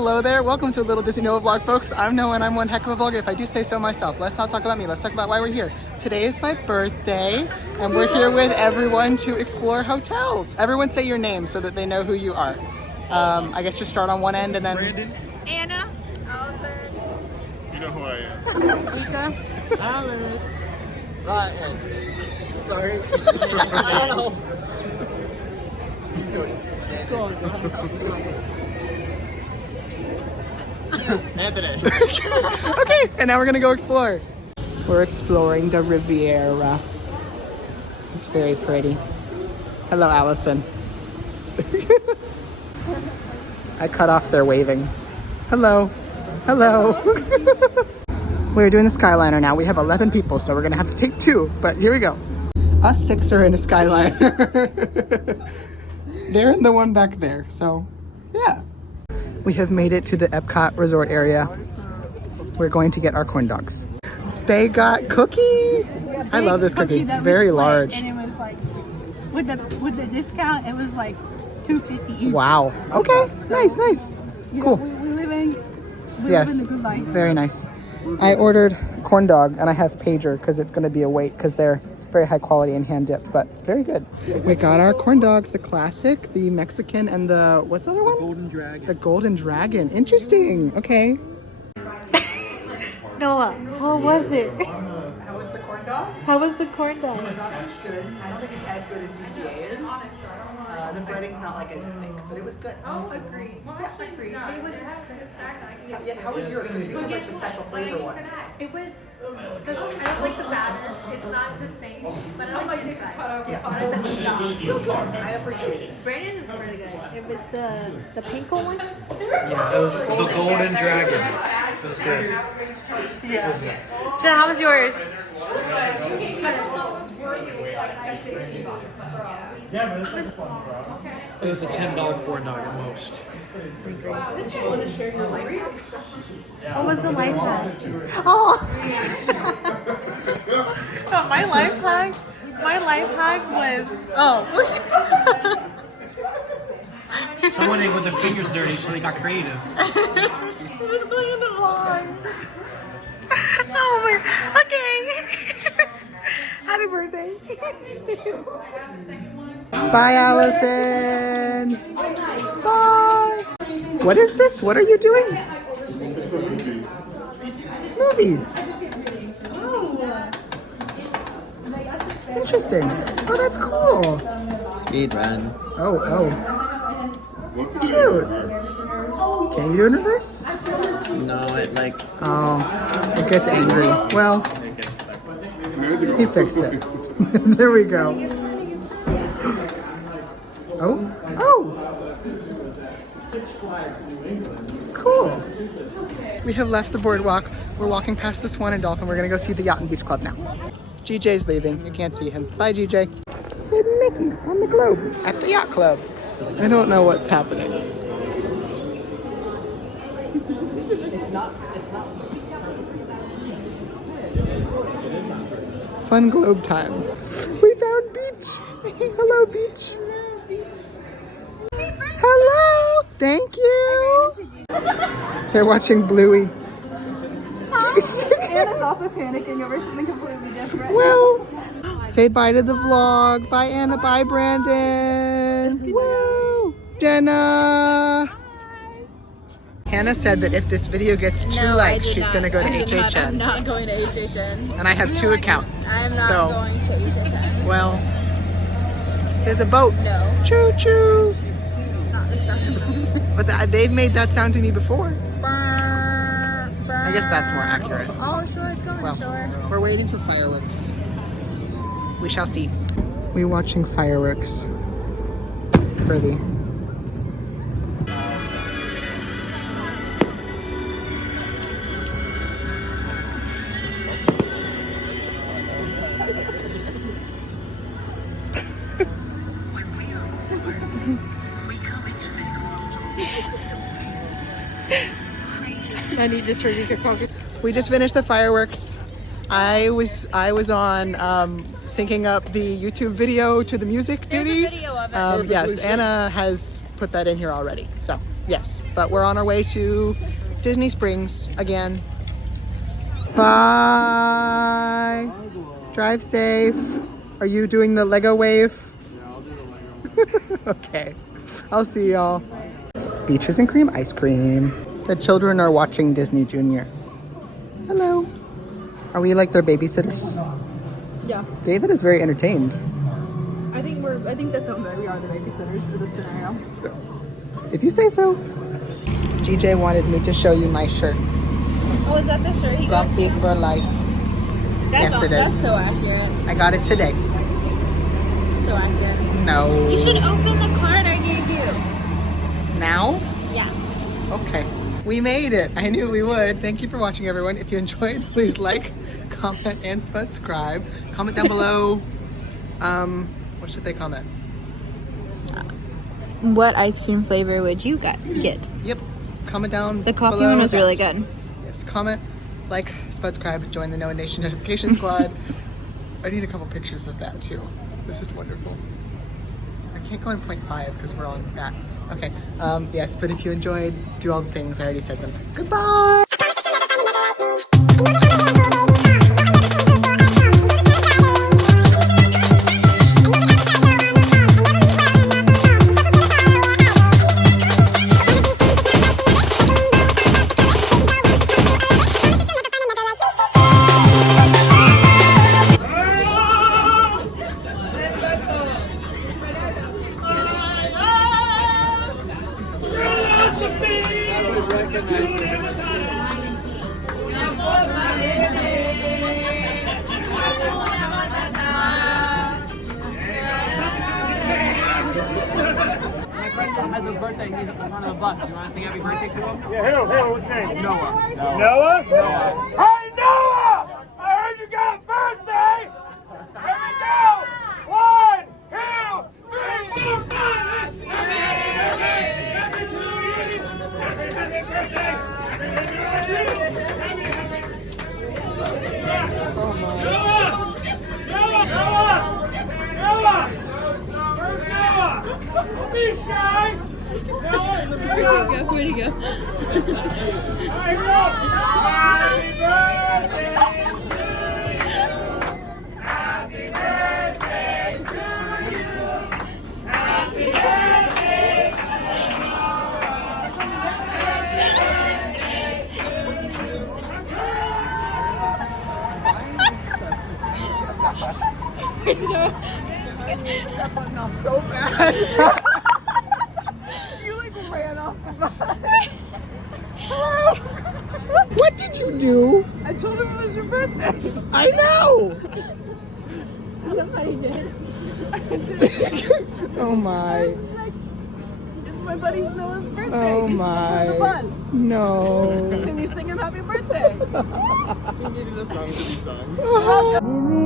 Hello there, welcome to a Little Disney Noah vlog, folks. I'm Noah and I'm one heck of a vlogger if I do say so myself. Let's not talk about me, let's talk about why we're here. Today is my birthday and we're here with everyone to explore hotels. Everyone say your name so that they know who you are. I guess just start on one end and then... Brandon. Anna. Allison. You know who I am. Vica. Alex. Ryan. Sorry. I don't know. Go on. Anthony. Okay, and now we're gonna go explore. We're exploring the Riviera. It's very pretty. Hello, Allison. I cut off their waving. Hello. Hello. We're doing the Skyliner now. We have 11 people, so we're gonna have to take 2, but here we go. Us 6 are in a Skyliner. They're in the one back there, so yeah. We have made it to the Epcot resort area. We're going to get our corn dogs. They got cookie. I love this cookie. Very large. And it was like, with the discount, it was like $2.50 each. Wow. Okay. So, nice. Cool. We live in the good life. Very nice. I ordered corn dog and I have pager because it's going to be a wait because they're very high quality and hand dipped, but very good. We got our corn dogs, the classic, the Mexican, and the, what's the other one? Golden Dragon. The Golden Dragon. Interesting. Okay. Noah, how was it? How was the corn dog? How was the corn dog? The dog was good. I don't think it's as good as DCA is. The breading's not like as thick, but it was good. Oh, agree. Well, actually, agree. It was Yeah, how was yours? Because you had like the special flavor ones. It was, I don't like the batter. It's not the same, but I like the inside. Yeah. Still good. I appreciate it. Brandon's is really good. It was the pink one. Yeah, it was the Golden Dragon. It was good. Yeah. Jen, how was yours? It was a $10 corn dog at most. Want to share your life? What was the life hack? Oh. No, my life hack was, Someone ate with their fingers dirty, so they got creative. it was going in the vlog. Oh my, okay. Happy birthday. Bye, Allison. Bye. What is this? What are you doing? Movie. Interesting. Oh, that's cool. Speed run. Oh. Cute. Can you do it in reverse? No, it like... Oh, it gets angry. Well, he fixed it. There we go. Oh. Cool. We have left the boardwalk. We're walking past the Swan and Dolphin. We're gonna go see the Yacht and Beach Club now. GJ's leaving. You can't see him. Bye, GJ. Hey, Mickey on the globe at the Yacht Club. I don't know what's happening. It's not. Fun globe time. We found beach. Hello, beach. Hello. Thank you. They're watching Bluey. Anna's also panicking over something completely different. Well, say bye to the vlog. Bye, Anna. Bye, Brandon. Woo. Jena. Hannah said that if this video gets 2 likes, she's going to go to HHN. I'm not going to HHN. And I have 2 accounts. I'm not going to HHN. Well, there's a boat. No. Choo choo. It's not But they've made that sound to me before. I I guess that's more accurate. Oh, sure, it's going, Well, sure. we're waiting for fireworks. We shall see. We're watching fireworks. Pretty. I need this for Vica coffee. We just finished the fireworks. I was on syncing up the YouTube video to the music There's ditty. a video of it. Yes, Anna has put that in here already. So Yes, but we're on our way to Disney Springs again. Bye. Drive safe. Are you doing the Lego wave? Yeah, I'll do the Lego. Okay. I'll see y'all. Beaches and cream ice cream. The children are watching Disney Junior. Hello. Are we like their babysitters? Yeah. David is very entertained. I think that's what we are, the babysitters for this scenario. So, if you say so. GJ wanted me to show you my shirt. Oh, is that the shirt he got? Grumpy for life. Yes, it is. That's so accurate. I got it today. So accurate. No. You should open the card I gave you. Now? Yeah. Okay. We made it. I knew we would. Thank you for watching, everyone. If you enjoyed, please like, comment, and subscribe. Comment down below. What should they comment? What ice cream flavor would you get? Yep. Comment down The coffee below one was that. really good. Yes. Comment, like, subscribe, join the Noah Nation notification squad. I need a couple pictures of that too. This is wonderful. I can't go in 0.5 because we're on that. Okay. Yes, but if you enjoyed, do all the things. I already said them. Goodbye. My friend has his birthday and he's in front of the bus. You want to sing happy birthday to him? Yeah, who? What's his name? Noah. Noah? Hey, Noah! I heard you got a birthday! Here we go! 1, 2, 3, 4, 5! Happy to you! Happy birthday! Noah! Where's Noah? Don't be shy! Where'd he go? All right, go! Happy birthday to you! Happy birthday to you! Happy birthday, That button off so fast. You like ran off the bus. Hello. What did you do? I told him it was your birthday. I know. Somebody did. Oh my. It's my buddy Noah's birthday. Oh He's my. on the bus. No. Can you sing him happy birthday? He needed a song to be sung. Oh.